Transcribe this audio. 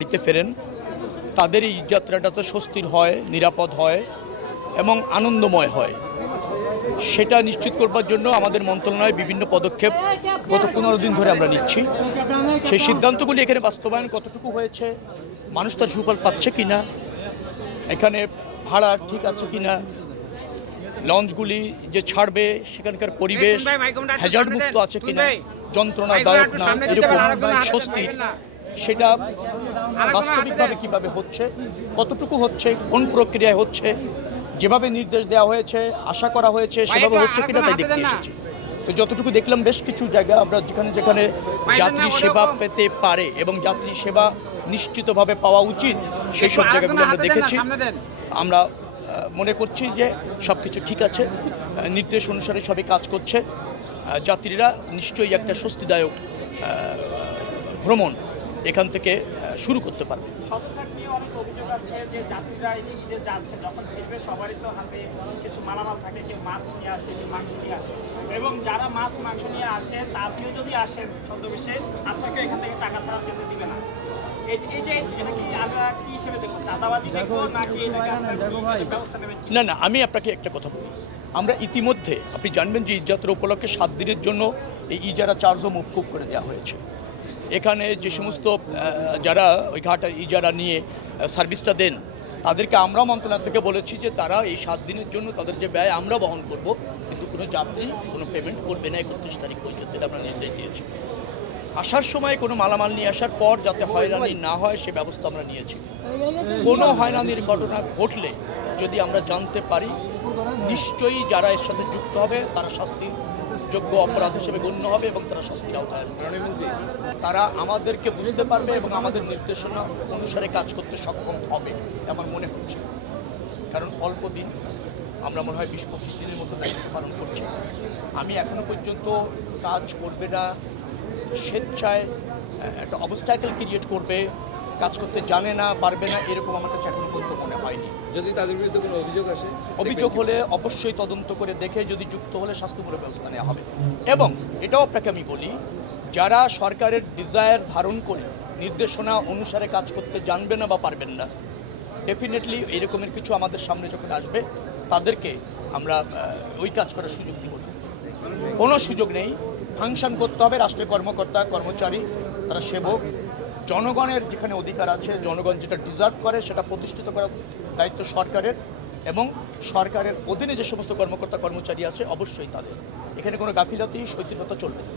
বাড়িতে ফেরেন তাদের এই যাত্রাটা তো স্বস্তির হয়, নিরাপদ হয় এবং আনন্দময় হয়। সেটা নিশ্চিত করবার জন্য আমাদের মন্ত্রণালয় বিভিন্ন পদক্ষেপ গত 15 দিন ধরে আমরা নিচ্ছি। সেই সিদ্ধান্তগুলি এখানে বাস্তবায়ন কতটুকু হয়েছে, মানুষ তার সুফল পাচ্ছে কিনা, এখানে ভাড়া ঠিক আছে কিনা, লঞ্চগুলি যে ছাড়বে সেখানকার পরিবেশ হ্যাজার্ড মুক্ত আছে কিনা, যন্ত্রণাদায়ক না এরকম স্বস্তির, সেটা বাস্তবিকভাবে কীভাবে হচ্ছে, কতটুকু হচ্ছে, কোন প্রক্রিয়ায় হচ্ছে, যেভাবে নির্দেশ দেওয়া হয়েছে, আশা করা হয়েছে সেভাবে হচ্ছে কিনা তাই দেখতে এসেছি। তো যতটুকু দেখলাম বেশ কিছু জায়গা আমরা যেখানে যেখানে যাত্রী সেবা পেতে পারে এবং যাত্রী সেবা নিশ্চিতভাবে পাওয়া উচিত সেই সব জায়গাগুলো আমরা দেখেছি। আমরা মনে করছি যে সব কিছু ঠিক আছে, নির্দেশ অনুসারে সবাই কাজ করছে, যাত্রীরা নিশ্চয়ই একটা স্বস্তিদায়ক ভ্রমণ এখান থেকে শুরু করতে পারবে। অনেক অভিযোগ আছে যে যাত্রীরা ঈদে যাচ্ছে, যখন ফিরবে সবারই তো হাতে কিছু মালামাল থাকে, কেউ মাছ নিয়ে আসে, কেউ মাংস নিয়ে আসে, এবং যারা মাছ মাংস নিয়ে আসে তারপরেও যদি আসেন ছদ্মবেশে আপনাকে এখান থেকে টাকা ছাড়া যেতে দিবে না। এই যে এটা কি আমরা কি হিসেবে দেখবো, চাঁদাবাজি দেখবো নাকি ব্যবস্থা নেবেন? না, আমি আপনাকে একটা কথা বলি। আমরা ইতিমধ্যে আপনি জানবেন যে ঈদযাত্রা উপলক্ষে 7 দিনের জন্য এই ইজারা চার্জও মওকুফ করে দেওয়া হয়েছে। এখানে যে সমস্ত যারা ওই ঘাট ইজারা নিয়ে সার্ভিসটা দেন তাদেরকে আমরা মন্ত্রণালয় থেকে বলেছি যে তারা এই 7 দিনের জন্য তাদের যে ব্যয় আমরা বহন করব, কিন্তু কোনো যাত্রী কোনো পেমেন্ট করবে না 31 তারিখ পর্যন্ত, এটা আমরা নির্দেশ দিয়েছি। আসার সময় কোনো মালামাল নিয়ে আসার পর যাতে হয়রানি না হয় সে ব্যবস্থা আমরা নিয়েছি। কোনো হয়রানির ঘটনা ঘটলে যদি আমরা জানতে পারি, নিশ্চয়ই যারা এর সাথে যুক্ত হবে তারা শাস্তিযোগ্য অপরাধ হিসেবে গণ্য হবে এবং তারা শাস্তির আওতায় আসবে। তারা আমাদেরকে বুঝতে পারবে এবং আমাদের নির্দেশনা অনুসারে কাজ করতে সক্ষম হবে আমার মনে হচ্ছে। কারণ অল্প দিন, আমরা মনে হয় 20-25 দিনের মতো দায়িত্ব পালন করছি। আমি এখনো পর্যন্ত কাজ করবে না, স্বেচ্ছায় একটা অবস্টাকেল ক্রিয়েট করবে, কাজ করতে জানে না, পারবে না, এরকম আমার কাছে এখনো পর্যন্ত মনে হয়নি। যদি তাদের বিরুদ্ধে কোনো অভিযোগ হলে অবশ্যই তদন্ত করে দেখে যদি যুক্ত হলে শাস্তিমূলক ব্যবস্থা নেওয়া হবে। এবং এটাও আপনাকে আমি বলি, যারা সরকারের ডিজায়ার ধারণ করে নির্দেশনা অনুসারে কাজ করতে জানবে না বা পারবেন না, ডেফিনেটলি এরকমের কিছু আমাদের সামনে যখন আসবে তাদেরকে আমরা ওই কাজ করার সুযোগ দিব না। কোনো সুযোগ নেই। ফাংশন করতে হবে, রাষ্ট্রের কর্মকর্তা কর্মচারী তারা সেবক, জনগণের যেখানে অধিকার আছে, জনগণ যেটা ডিজার্ভ করে সেটা প্রতিষ্ঠিত করার দায়িত্ব সরকারের, এবং সরকারের অধীনে যে সমস্ত কর্মকর্তা কর্মচারী আছে অবশ্যই তাদের। এখানে কোনো গাফিলতি শৈথিলতা চলবে না।